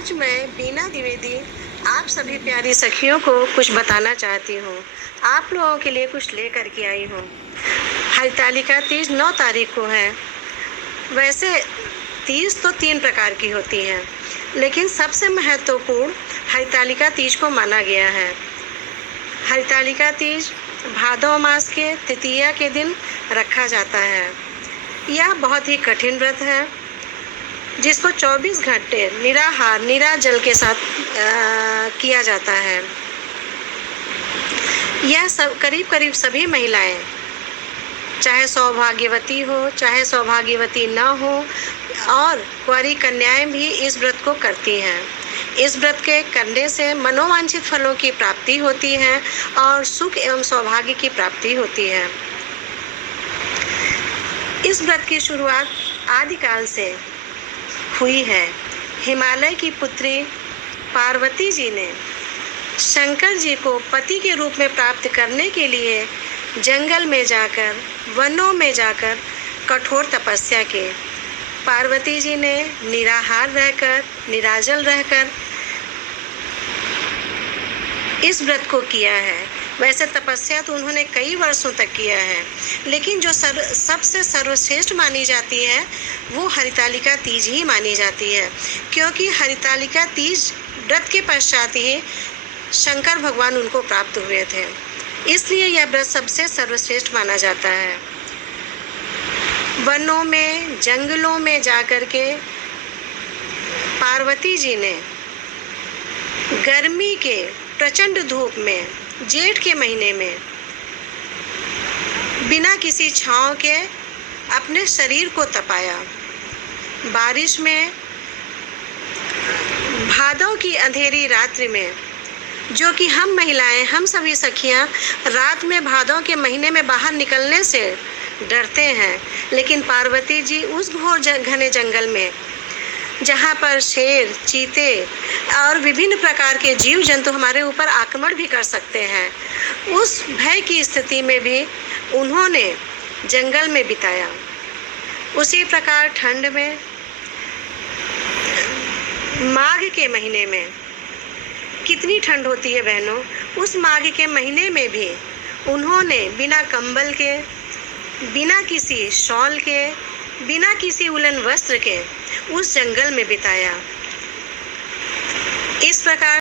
आज मैं बीना द्विवेदी आप सभी प्यारी सखियों को कुछ बताना चाहती हूँ। आप लोगों के लिए कुछ लेकर के आई हूँ। हरितालिका तीज 9 तारीख को है। वैसे तीज तो 3 प्रकार की होती हैं, लेकिन सबसे महत्वपूर्ण हरितालिका तीज को माना गया है। हरितालिका तीज भादव मास के तृतीया के दिन रखा जाता है। यह बहुत ही कठिन व्रत है, जिसको 24 घंटे निराहार निराजल के साथ किया जाता है। यह सब करीब सभी महिलाएं, चाहे सौभाग्यवती हो चाहे सौभाग्यवती न हो, और कुंवारी कन्याएं भी इस व्रत को करती हैं। इस व्रत के करने से मनोवांछित फलों की प्राप्ति होती है और सुख एवं सौभाग्य की प्राप्ति होती है। इस व्रत की शुरुआत आदिकाल से हुई है। हिमालय की पुत्री पार्वती जी ने शंकर जी को पति के रूप में प्राप्त करने के लिए जंगल में जाकर, वनों में जाकर कठोर तपस्या की। पार्वती जी ने निराहार रहकर, निराजल रहकर इस व्रत को किया है। वैसे तपस्या तो उन्होंने कई वर्षों तक किया है, लेकिन जो सबसे सर्वश्रेष्ठ मानी जाती है वो हरितालिका तीज ही मानी जाती है, क्योंकि हरितालिका तीज व्रत के पश्चात ही शंकर भगवान उनको प्राप्त हुए थे। इसलिए यह व्रत सबसे सर्वश्रेष्ठ माना जाता है। वनों में, जंगलों में जाकर के पार्वती जी ने गर्मी के प्रचंड धूप में, जेठ के महीने में, बिना किसी छांव के अपने शरीर को तपाया। बारिश में, भादव की अंधेरी रात्रि में, जो कि हम महिलाएं, हम सभी सखियां रात में भादव के महीने में बाहर निकलने से डरते हैं, लेकिन पार्वती जी उस घोर घने जंगल में, जहाँ पर शेर, चीते और विभिन्न प्रकार के जीव जंतु हमारे ऊपर आक्रमण भी कर सकते हैं, उस भय की स्थिति में भी उन्होंने जंगल में बिताया। उसी प्रकार ठंड में, माघ के महीने में कितनी ठंड होती है बहनों, उस माघ के महीने में भी उन्होंने बिना कंबल के, बिना किसी शॉल के, बिना किसी उलन वस्त्र के उस जंगल में बिताया। इस प्रकार